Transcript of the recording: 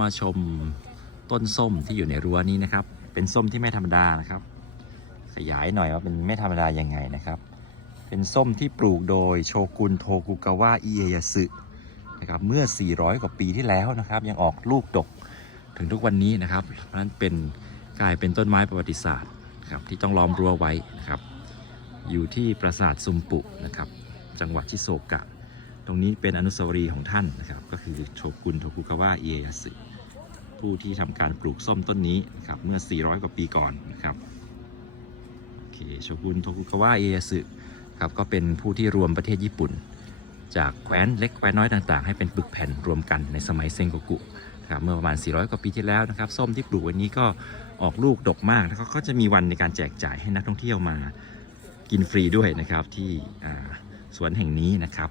มาชมต้นส้มที่อยู่ในรั้วนี้นะครับ เป็นส้มที่ไม่ธรรมดานะครับ ขยายหน่อยว่าเป็นไม่ธรรมดายังไงนะครับ เป็นส้มที่ปลูกโดยโชกุนโทกุกาวะอิเอยาสึนะครับเมื่อ 400 กว่าปีที่แล้วนะครับ ยังออกลูกดกถึงทุกวันนี้นะครับเพราะนั้นเป็นกลายเป็นต้นไม้ประวัติศาสตร์ครับที่ต้องล้อมรั้วไว้นะครับ อยู่ที่ปราสาทซุมปุนะครับ จังหวัดชิโซกะ รงนี้เป็นอนุสาวรีย์ของท่านนะครับ ก็คือโชกุนโทกุกาวะอิเอยาสึผู้ที่ทำการปลูกส้มต้นนี้นะครับเมื่อ 400 กว่าปีก่อนนะครับโอเคโชกุนโทกุกาวะอิเอยาสึครับก็เป็นผู้ที่รวมประเทศญี่ปุ่น จากแคว้นเล็กแคว้นน้อยต่างๆ ให้เป็นปึกแผ่นรวมกันในสมัยเซงโกกุครับเมื่อประมาณ 400 กว่าปีที่แล้วนะครับ ส้มที่ปลูกวันนี้ก็ออกลูกดกมาก แล้วก็จะมีวันในการแจกจ่ายให้นักท่องเที่ยวมากินฟรีด้วยนะครับที่สวนแห่งนี้นะครับ